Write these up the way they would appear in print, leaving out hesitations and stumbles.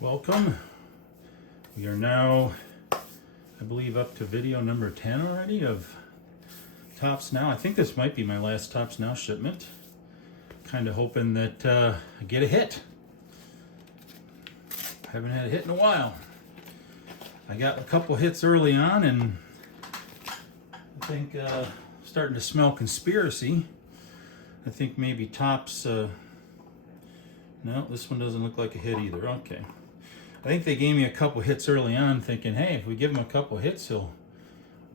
Welcome. We are now, I believe, up to video number 10 already of Tops Now. I think this might be my last Tops Now shipment. Kind of hoping that I get a hit. Haven't had a hit in a while. I got a couple hits early on, and I think starting to smell conspiracy. I think maybe Tops. No, this one doesn't look like a hit either. Okay. I think they gave me a couple hits early on, thinking, hey, if we give him a couple hits, he'll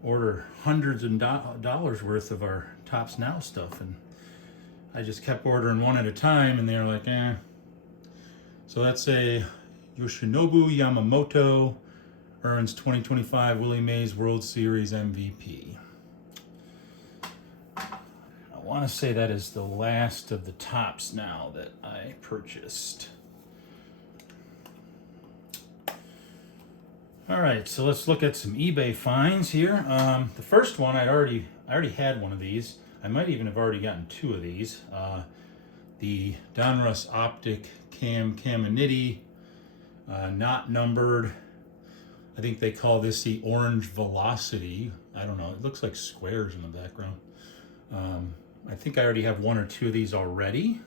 order hundreds of dollars worth of our Tops Now stuff. And I just kept ordering one at a time, and they were like, eh. So that's a Yoshinobu Yamamoto, earns 2025 Willie Mays World Series MVP. I want to say that is the last of the Tops Now that I purchased. All right, so let's look at some eBay finds here. The first one, I already had one of these. I might even have already gotten two of these. The Donruss Optic Caminiti, not numbered. I think they call this the Orange Velocity. I don't know. It looks like squares in the background. I think I already have one or two of these already.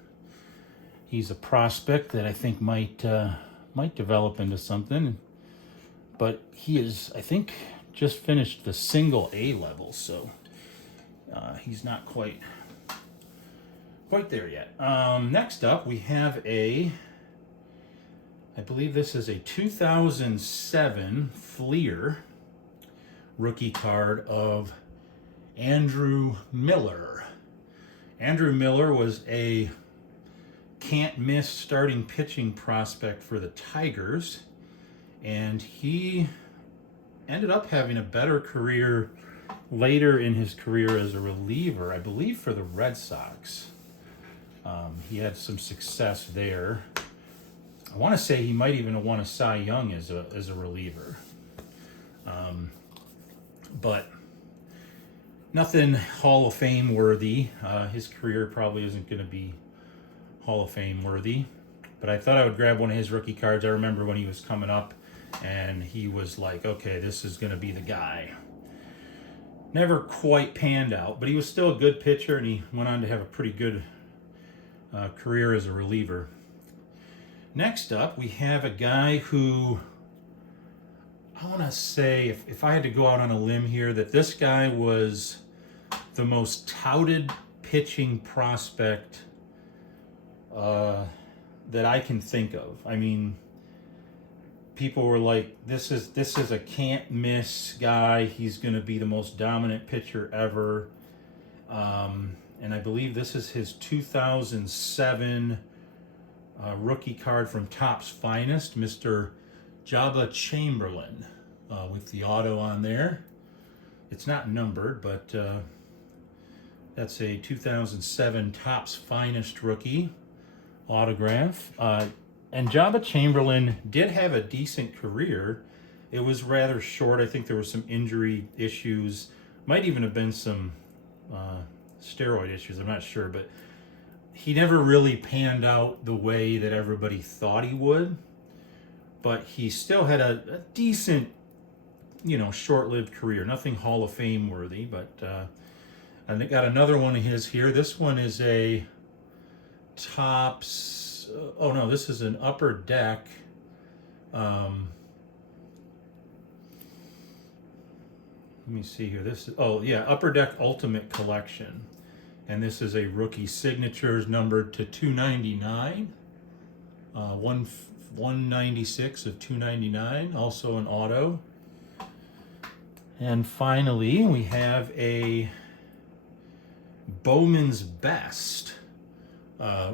He's a prospect that I think might develop into something. But he is, I think, just finished the single A level, so he's not quite there yet. Next up, we have I believe this is a 2007 Fleer rookie card of Andrew Miller. Andrew Miller was a can't-miss starting pitching prospect for the Tigers. And he ended up having a better career later in his career as a reliever, I believe for the Red Sox. He had some success there. I want to say he might even have won a Cy Young as a reliever. But nothing Hall of Fame worthy. His career probably isn't going to be Hall of Fame worthy. But I thought I would grab one of his rookie cards. I remember when he was coming up, and he was like, okay, this is going to be the guy. Never quite panned out, but he was still a good pitcher, and he went on to have a pretty good career as a reliever. Next up, we have a guy who, I want to say, if I had to go out on a limb here, that this guy was the most touted pitching prospect that I can think of. I mean, people were like, this is a can't miss guy. He's going to be the most dominant pitcher ever. And I believe this is his 2007 rookie card from Topps Finest, Mr. Jabba Chamberlain, with the auto on there. It's not numbered, but that's a 2007 Topps Finest rookie autograph. And Jabba Chamberlain did have a decent career. It was rather short. I think there were some injury issues. Might even have been some steroid issues. I'm not sure. But he never really panned out the way that everybody thought he would. But he still had a decent, short-lived career. Nothing Hall of Fame worthy. But and I got another one of his here. This one is a Topps. Oh no, this is an Upper Deck. Let me see here. Upper Deck Ultimate Collection, and this is a rookie signatures numbered to 299. 196 of 299. Also an auto. And finally, we have a Bowman's Best.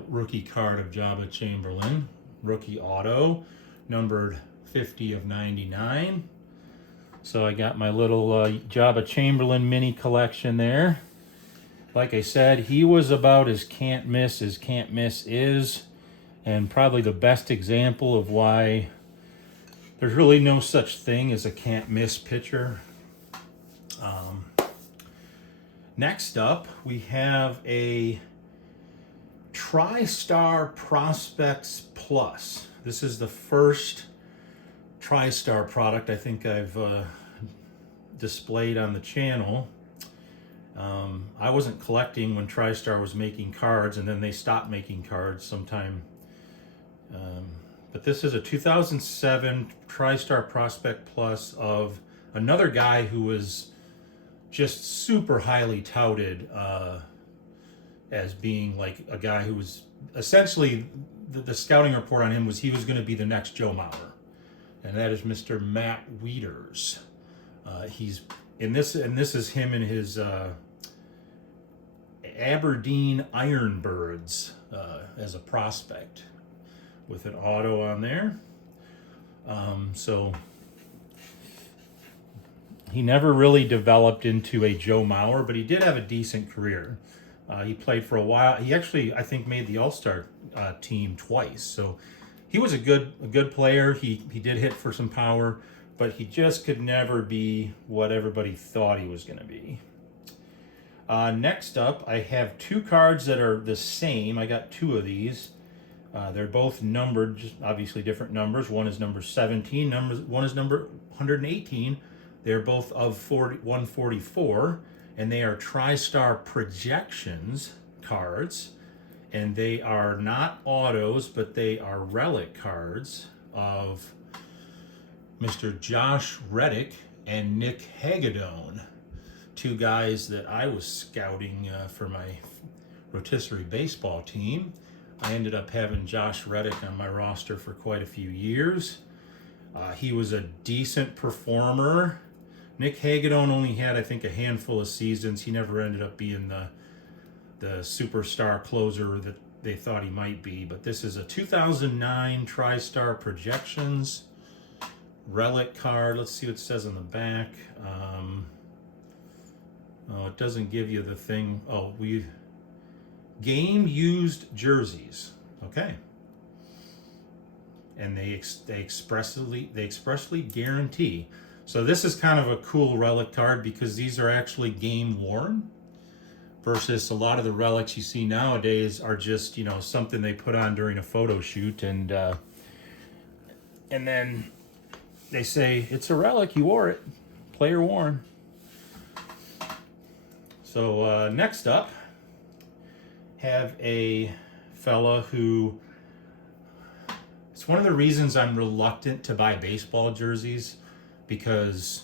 Rookie card of Jabba Chamberlain, rookie auto, numbered 50 of 99. So I got my little Jabba Chamberlain mini collection there. Like I said, he was about as can't miss is, and probably the best example of why there's really no such thing as a can't miss pitcher. Next up, we have a TriStar Prospects Plus. This is the first TriStar product I think I've displayed on the channel. I wasn't collecting when TriStar was making cards, and then they stopped making cards sometime. But this is a 2007 TriStar Prospect Plus of another guy who was just super highly touted as being like a guy who was essentially, the scouting report on him was he was going to be the next Joe Mauer, and that is Mr. Matt Wieters. He's in this, and this is him in his Aberdeen Ironbirds as a prospect with an auto on there. So he never really developed into a Joe Mauer, but he did have a decent career. He played for a while. He actually, I think, made the All-Star team twice. So he was a good player. He did hit for some power, but he just could never be what everybody thought he was going to be. Next up, I have two cards that are the same. I got two of these. They're both numbered, just obviously different numbers. One is number 17, one is number 118. They're both of 144, and they are TriStar Projections cards. And they are not autos, but they are relic cards of Mr. Josh Reddick and Nick Hagedorn, two guys that I was scouting for my rotisserie baseball team. I ended up having Josh Reddick on my roster for quite a few years. He was a decent performer. Nick Hagedorn only had, I think, a handful of seasons. He never ended up being the superstar closer that they thought he might be. But this is a 2009 TriStar Projections relic card. Let's see what it says on the back. Oh, it doesn't give you the thing. Oh, game used jerseys. Okay. And they expressly guarantee. So this is kind of a cool relic card because these are actually game worn, versus a lot of the relics you see nowadays are just, you know, something they put on during a photo shoot, and then they say it's a relic, you wore it, player worn. So next up, have a fella who, it's one of the reasons I'm reluctant to buy baseball jerseys, because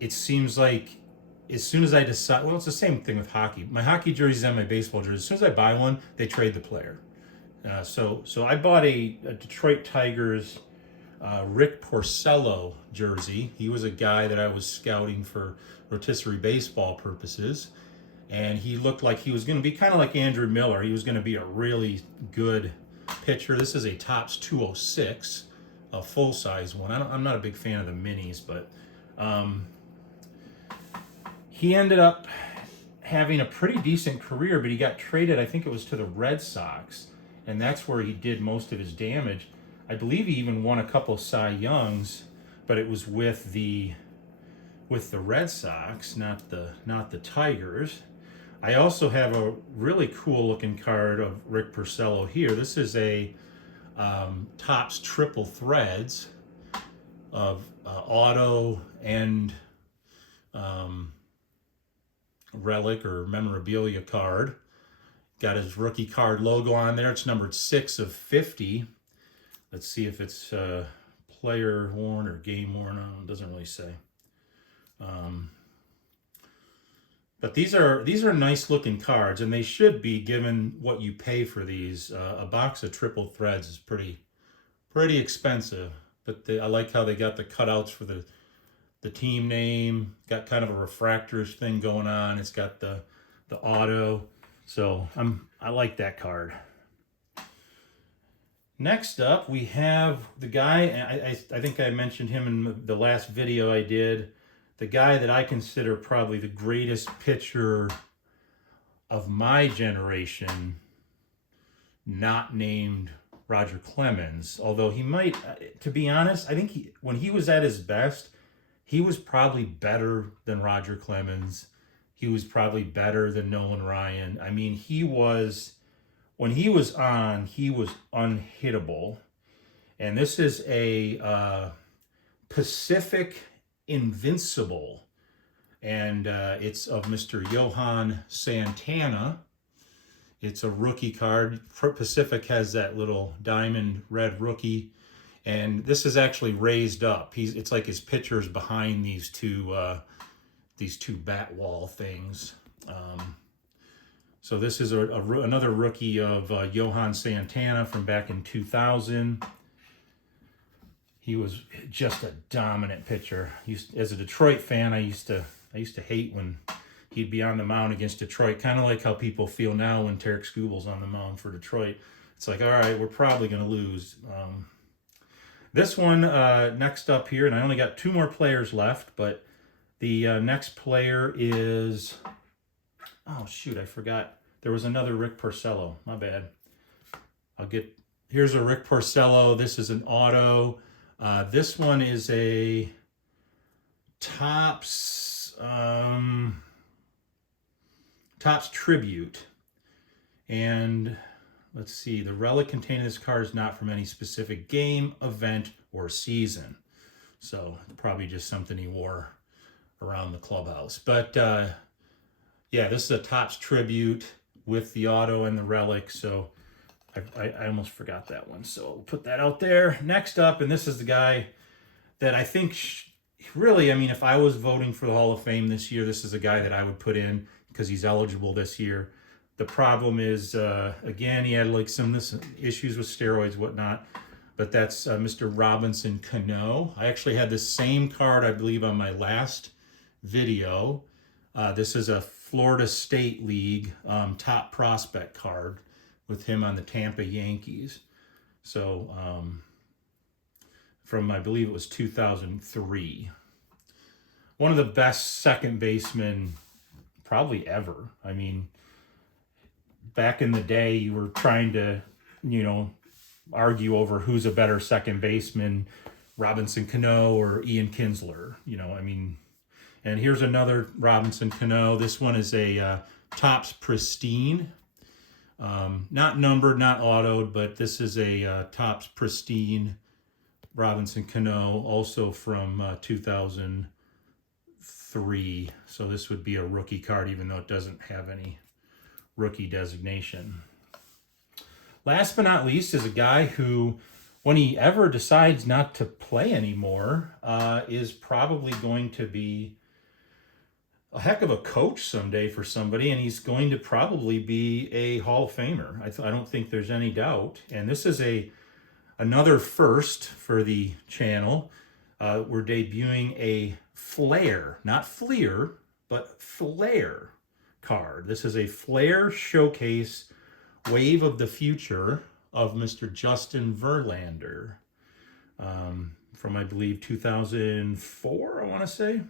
it seems like as soon as I decide, well, it's the same thing with hockey. My hockey jerseys and my baseball jerseys, as soon as I buy one, they trade the player. So I bought a Detroit Tigers Rick Porcello jersey. He was a guy that I was scouting for rotisserie baseball purposes, and he looked like he was going to be kind of like Andrew Miller. He was going to be a really good pitcher. This is a Topps 206, a full-size one. I'm not a big fan of the minis, but he ended up having a pretty decent career, but he got traded, I think it was to the Red Sox, and that's where he did most of his damage. I believe he even won a couple Cy Youngs, but it was with the Red Sox, not the Tigers. I also have a really cool looking card of Rick Porcello here. This is a Topps Triple Threads of auto and relic or memorabilia card. Got his rookie card logo on there. It's numbered 6 of 50. Let's see if it's player worn or game worn. It doesn't really say. But these are nice looking cards, and they should be, given what you pay for these. A box of Triple Threads is pretty expensive, but I like how they got the cutouts for the team name. Got kind of a refractors thing going on. It's got the auto, so I like that card. Next up, we have the guy, I think I mentioned him in the last video I did, the guy that I consider probably the greatest pitcher of my generation, not named Roger Clemens. Although he might, to be honest, I think when he was at his best, he was probably better than Roger Clemens. He was probably better than Nolan Ryan. I mean, when he was on, he was unhittable. And this is a Pacific Invincible, and it's of Mr. Johan Santana. It's a rookie card. Pacific has that little diamond red rookie, and this is actually raised up. It's like his picture's behind these two bat wall things. So this is another rookie of Johan Santana from back in 2000. He was just a dominant pitcher. As a Detroit fan, I used to hate when he'd be on the mound against Detroit, kind of like how people feel now when Tarek Skubal's on the mound for Detroit. It's like, all right, we're probably going to lose. This one, next up here, and I only got 2 more players left, but the next player is, oh shoot, I forgot. There was another Rick Porcello. My bad. Here's a Rick Porcello. This is an auto. This one is a Topps Tribute. And let's see, the relic containing this card is not from any specific game, event, or season. So probably just something he wore around the clubhouse. But yeah, this is a Topps Tribute with the auto and the relic. So I almost forgot that one. So we'll put that out there. Next up, and this is the guy that I think really, I mean, if I was voting for the Hall of Fame this year, this is a guy that I would put in because he's eligible this year. The problem is, again, he had like some issues with steroids, whatnot. But that's Mr. Robinson Cano. I actually had the same card, I believe, on my last video. This is a Florida State League top prospect card with him on the Tampa Yankees. So from, I believe it was 2003. One of the best second basemen probably ever. I mean, back in the day, you were trying to, argue over who's a better second baseman, Robinson Cano or Ian Kinsler. And here's another Robinson Cano. This one is a Topps Pristine. Not numbered, not autoed, but this is a Topps Pristine Robinson Cano, also from 2003. So this would be a rookie card, even though it doesn't have any rookie designation. Last but not least is a guy who, when he ever decides not to play anymore, is probably going to be a heck of a coach someday for somebody, and he's going to probably be a Hall of Famer. I don't think there's any doubt. And this is another first for the channel. We're debuting a Flair, not Fleer, but Flair card. This is a Flair Showcase Wave of the Future of Mr. Justin Verlander from, I believe, 2004, I want to say.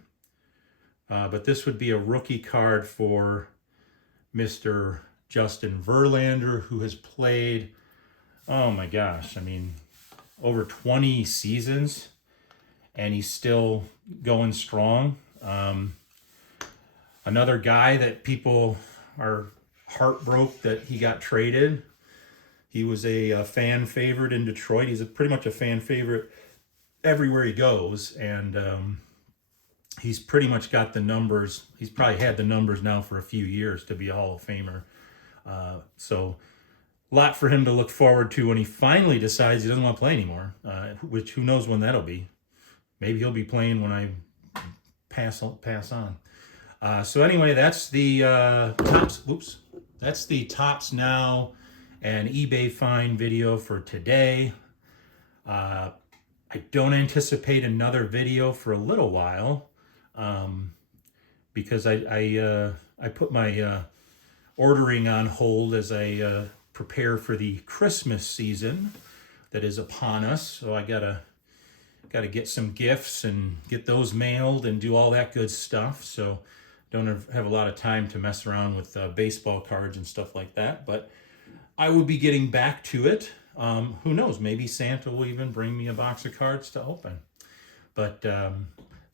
But this would be a rookie card for Mr. Justin Verlander, who has played, oh my gosh, I mean, over 20 seasons, and he's still going strong. Another guy that people are heartbroken that he got traded. He was a fan favorite in Detroit. He's pretty much a fan favorite everywhere he goes, and he's pretty much got the numbers. He's probably had the numbers now for a few years to be a Hall of Famer. So a lot for him to look forward to when he finally decides he doesn't want to play anymore, which who knows when that'll be. Maybe he'll be playing when I pass on. So anyway, that's the Topps. Oops, that's the Topps Now and eBay find video for today. I don't anticipate another video for a little while because I put my ordering on hold as I prepare for the Christmas season that is upon us. So I gotta get some gifts and get those mailed and do all that good stuff. So don't have a lot of time to mess around with baseball cards and stuff like that. But I will be getting back to it. Who knows? Maybe Santa will even bring me a box of cards to open. But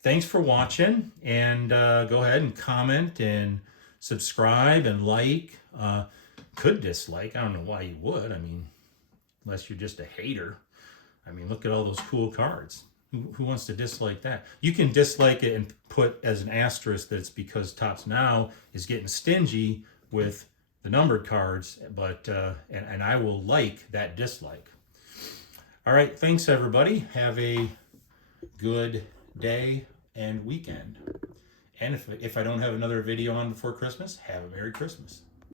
thanks for watching, and go ahead and comment and subscribe and like. Could dislike. I don't know why you would. I mean, unless you're just a hater. I mean, look at all those cool cards. Who wants to dislike that? You can dislike it and put as an asterisk that it's because Topps Now is getting stingy with the numbered cards, but and I will like that dislike. All right, thanks everybody. Have a good day and weekend. And if I don't have another video on before Christmas, have a Merry Christmas.